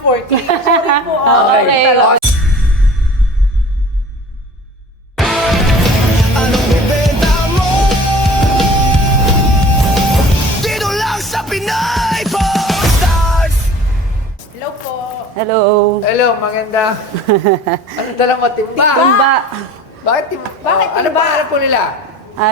4K. Sorry po. Okay. Anong ibenta mo? Dito lang sa Pinay Posters! Hello po. Hello. Hello, maganda. Anong dala mo? Timba? Timba. Bakit timba? Bakit Ano timba? pangalan po nila?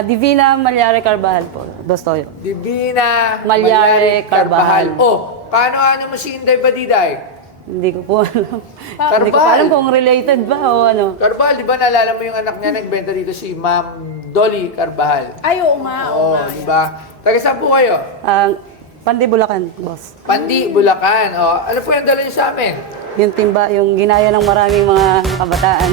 Divina Malyare Carvajal po. Dostoyo. Divina Malyare Carvajal. Oh, paano mo si Inday Badiday? Hindi ko po alam. Carvajal. Hindi ko pa alam kung related ba o ano. Carvajal, di ba naalala mo yung anak niya nagbenta dito si Ma'am Dolly Carvajal? Ay, oo nga. Oo, di ba? Taga saan po kayo? Pandi Bulacan, boss. Pandi, Bulacan. Oh, ano po yung dala niyo sa amin? Yung timba, yung ginaya ng maraming mga kabataan.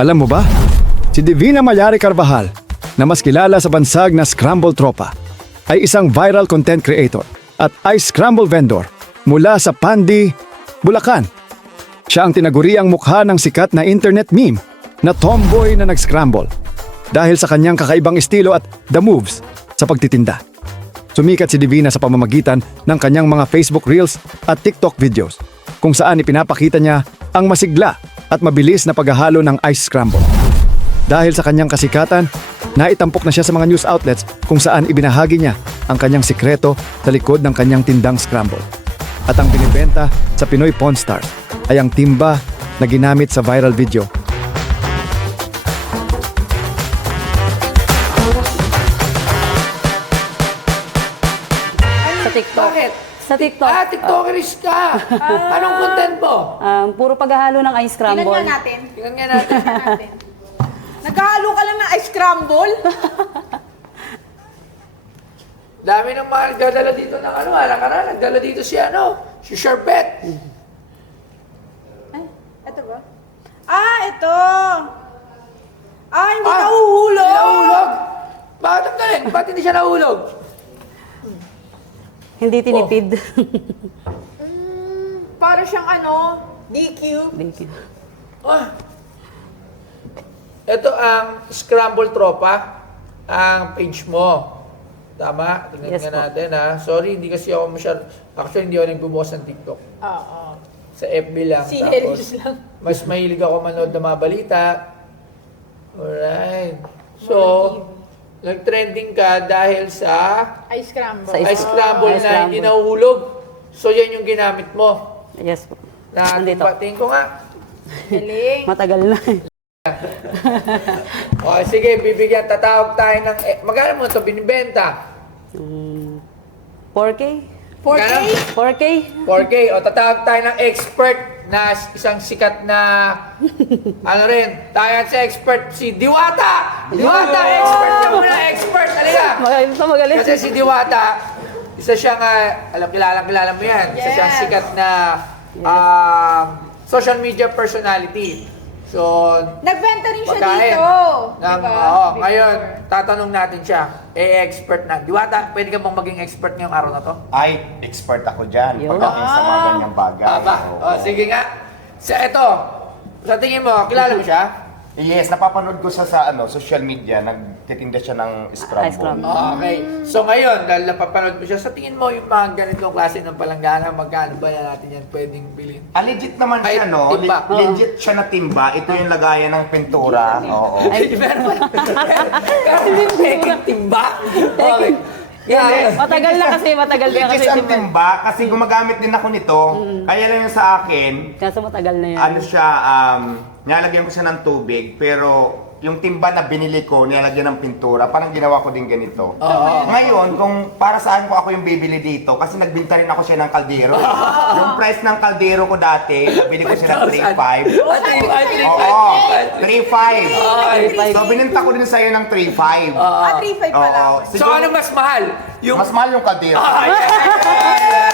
Alam mo ba? Si Divina Malyari Carvajal, na mas kilala sa bansag na Scramble Tropa, ay isang viral content creator at ice scramble vendor mula sa Pandi, Bulacan. Siya ang tinaguriang mukha ng sikat na internet meme na tomboy na nag-scramble dahil sa kanyang kakaibang estilo at the moves sa pagtitinda. Sumikat si Divina sa pamamagitan ng kanyang mga Facebook Reels at TikTok videos kung saan ipinapakita niya ang masigla at mabilis na paghahalo ng ice scramble. Dahil sa kanyang kasikatan, naitampok na siya sa mga news outlets kung saan ibinahagi niya ang kanyang sikreto sa likod ng kanyang tindang scramble. At ang binibenta sa Pinoy Pawn Stars ay ang timba na ginamit sa viral video. Sa TikTok. Bakit? Sa TikTok. TikTokeris ka. Anong content mo? Puro paghahalo ng ice Tingnan scramble. nga natin. Tingnan nga natin. Tingnan natin. Naghahalo ka lang ng ice scramble? Dami ng mga nagdadala dito ng ano, nakaraan, nagdala dito si si Sharpet. Ay, ito ba? Ah, ito. Ah, hindi nahuhulog. Hindi nahulog? Bakit ang galing? Ba't hindi siya nahulog? Hindi tinipid. Para siyang DQ. Thank you. Ah. Ito ang Scramble Tropa, ang page mo. Tama? Tingnan Yes nga po. natin ha. Sorry, hindi kasi ako actually hindi ako nagbubukas ng TikTok. Oo. Sa FB lang. Serious lang. Mas mahilig ako manood ng mga balita. Alright. So, nag-trending ka dahil sa Ice scramble. Sa ice scramble Ice na hindi scramble. nahuhulog. So, yan yung ginamit mo. Yes po. Na Nandito. tingin ko nga. Galing. Matagal na. O, sige, bibigyan. Tatawag tayo ng... magkano mo ito binibenta? 4K? 4K? 4K? 4K. O, tatawag tayo ng expert na isang sikat na... tayo sa expert, si Diwata! Diwata, expert na muna, expert! Halika! Magaling pa, magaling. Kasi si Diwata, isa siyang, kilala mo yan. Isa siyang Yes. sikat na social media personality. So, Nagbenta rin siya pagkain. dito. Diba? Ngayon, tatanong natin siya. Expert na. Diwata, pwede ka bang maging expert ngayong araw na to? Ay, expert ako dyan Yun. pagdating sa mga ganyang bagay. Aba, Oo. sige nga. Sa tingin mo, kilala mo siya? Yes, napapanood ko sa social media, nagtitinda siya ng Ice scramble. scramble. Okay. So ngayon, dahil napapanood mo siya, sa tingin mo yung mga ganitong klase ng palanggana, magkano ba na natin yan pwedeng bilhin? Legit naman Ay, siya, no? timba. Legit siya na timba. Ito yung lagayan ng pintura. Oo. Kasi yung peking timba? Okay. Yeah. Matagal na kasi, matagal na kasi. Legit ang timba kasi gumagamit din ako nito. Kaya lang yung sa akin, Kaso matagal na yan. ano siya, nilalagyan ko siya ng tubig, pero yung timba na binili ko, nilalagyan ng pintura, parang ginawa ko din ganito. Ngayon, kung para saan ko ako yung bibili dito, kasi nagbinta rin ako siya ng kaldero. Yung price ng kaldero ko dati, nabili ko siya ng 3.5. Oo, 3.5. So, bininta ko din sa'yo ng 3.5. 3.5 pala. Oo. So ano mas mahal? Yung... Mas mahal yung kaldero.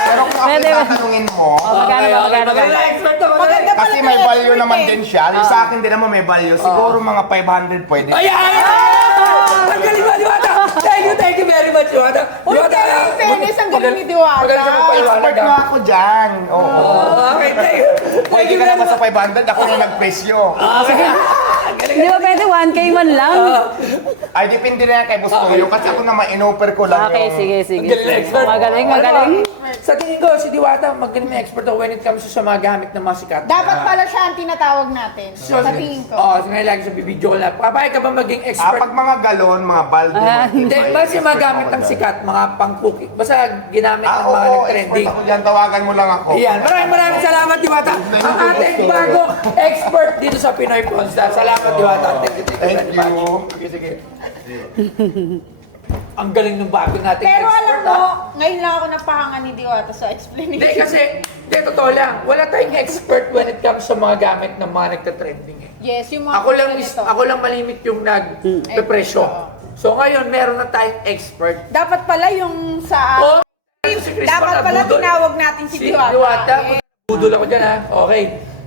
Pero kung ako Pwede ba? tatanungin mo, Magkano ba, magkano ba? Expert ako. Maganda pala kasi may tayo, value expert naman eh. din siya. Yung sa akin din naman may value. Siguro mga 500 pwede. Ayan! Ang galing mo, Diwata! Thank you very much, Diwata. Uy, pero in fairness, ang galing ni Diwata. Magaling siya magpaliwanag. Expert nga ako dyan. Oo. Okay, thank you. Thank Pwede you ka very naman much. sa 500, ako na nag-presyo. Di ba pwede 1K man lang. Ay, depende na yan kay Bustoyo kasi ako naman in-offer ko lang Okay, yung... sige, sige. Magaling na expert. Magaling, magaling. Sa tingin ko, si Diwata, magaling na expert when it comes sa mga gamit ng mga sikat. Dapat pala siya ang tinatawag natin. So, Sa tingin ko. Oo, so ngayon lagi sa bibidyo ko lang. Papayag ka ba maging expert? Pag mga galon, mga balde, Hindi, basta yung mga gamit ng sikat, mga pang-cookie. Basta ginamit ng mga Oo, nag-trending. expert ako dyan. Tawagan mo lang ako. Ayan, maraming salamat, Diwata. Ang ating bagong expert dito sa Pinoy Pawn Stars. Salamat, Diwata. Thank you. Sige, sige. Ang galing ng bago nating Pero alam expert, mo, ah. ngayon lang ako napahanga ni Diwata sa explanation. Hindi kasi, hindi, totoo lang. Wala tayong expert when it comes sa mga gamit ng mga nagka-trending eh. Yes, yung mga Ako lang malimit yung nag-presyo. So ngayon, meron na tayong expert. Dapat pala yung sa... Oh, si Chris dapat pala Panabudol. tinawag natin si Diwata. Diwata. Eh. Budol ako dyan ha. Okay.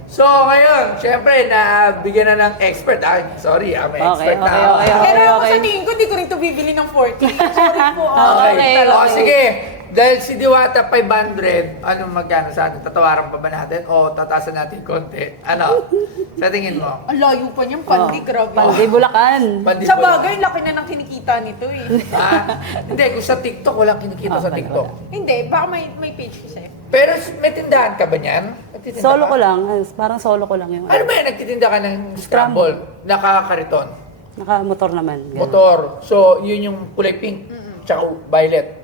So ngayon, syempre, nabigyan na ng expert. Ay, sorry may Okay, expert na okay, ako. okay, Pero ako okay. sa tingin ko, di ko rin ito bibili ng 40. Sorry po. Okay. Okay, O, okay. sige. Dahil si Diwata 500, anong magkano sa atin? Tatawaran pa ba natin? O tataasan natin konti? Ano? Sa tingin mo? Ang layo pa niyang pandi, grabe. Pandi Bulacan. Pandi Sa ba? bagay, laki na ng kinikita nito eh. Ha? Hindi, kung sa TikTok, walang kinikita sa TikTok. Hindi, baka may page kasi. Pero may tindahan ka ba niyan? Nagtitinda Solo ka? ko lang. Parang solo ko lang yung Ano ba yan? Nagtitinda ka ng scramble? Nakakariton? Naka-motor naman. ganun. Motor. So, yun yung kulay pink. Tsaka violet.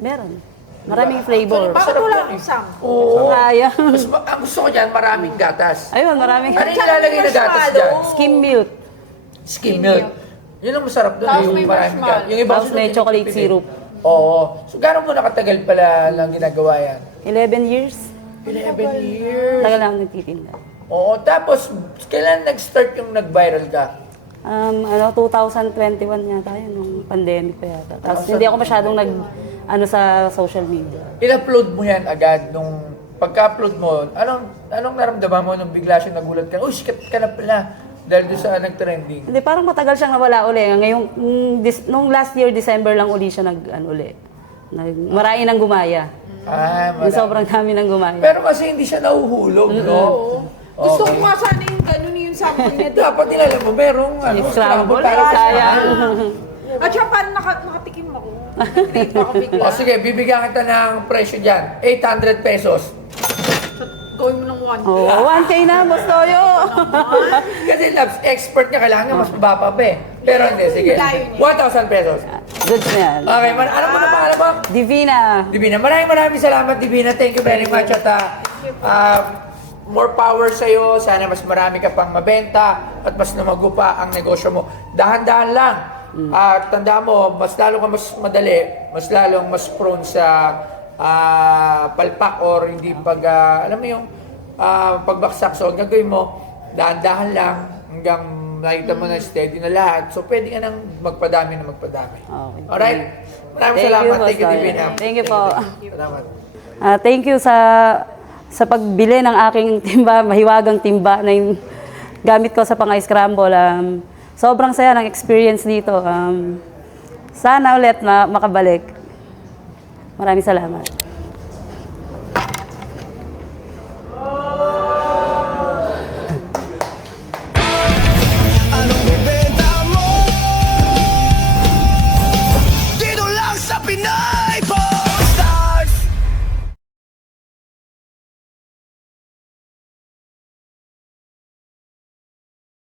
Meron. Maraming flavor. Bakit Masarap wala yan akong eh. sam? Oo. Sayang. Ang gusto ko dyan, maraming gatas. Ayun, maraming Ano yung nilalagay na gatas marshmallow. dyan? skim milk. Skim milk. Yun ang masarap doon. Tapos Yung may maraming marshmallow. gatas. Yung iba Tapos gusto may nila chocolate pinipili. syrup. Oo. So, gano'n mo nakatagal pala lang ginagawa yan? 11 years. 11 years. Tagal lang nagtitinda. Oo. Tapos, kailan nag-start yung nag-viral ka? 2021 yata yun, nung pandemic pa yata. Tapos hindi ako masyadong sa social media. In-upload mo yan agad nung pagka-upload mo, anong naramdaman mo nung bigla siya nagulat ka? Uy, sikat ka na pala dahil doon sa nag-trending. Hindi, parang matagal siyang nawala uli. Ngayong, nung last year, December lang uli siya uli. Marami nang gumaya. Yung sobrang dami nang gumaya. Pero kasi hindi siya nahuhulog, no? Gusto ko nga sana yung ganun yung sample niya. Dapat nilala mo, merong Scramble, para sa sayang. At saka parang nakatikim ako. Nag-crave ako bigla. O sige, bibigyan kita ng presyo dyan. 800 pesos. Gawin mo ng 1. Oh, 1K na, Bostoyo! Kasi labs, expert niya, kailangan niya mas mababa pa eh. Pero hindi, sige. Layo niya. 1,000 pesos. Goods na yan. Okay, ano mo na pangalan mo? Divina. Divina, maraming salamat Divina. Thank you very much at more power sa'yo. Sana mas marami ka pang mabenta at mas lumago pa ang negosyo mo. Dahan-dahan lang. At tanda mo, mas lalo ka mas madali, mas lalong mas prone sa palpak or hindi alam mo yung pagbaksak. So, ang gagawin mo, dahan-dahan lang hanggang nakita mo na steady na lahat. So, pwede ka nang magpadami na magpadami. Okay. Alright? Maraming Thank salamat. you, Thank you, Boss Divina. Doyle. Thank you po. Salamat. Thank you sa pagbili ng aking timba, mahiwagang timba na yung gamit ko sa pang-ice scramble. Sobrang saya ng experience dito. Sana ulit makabalik. Maraming salamat.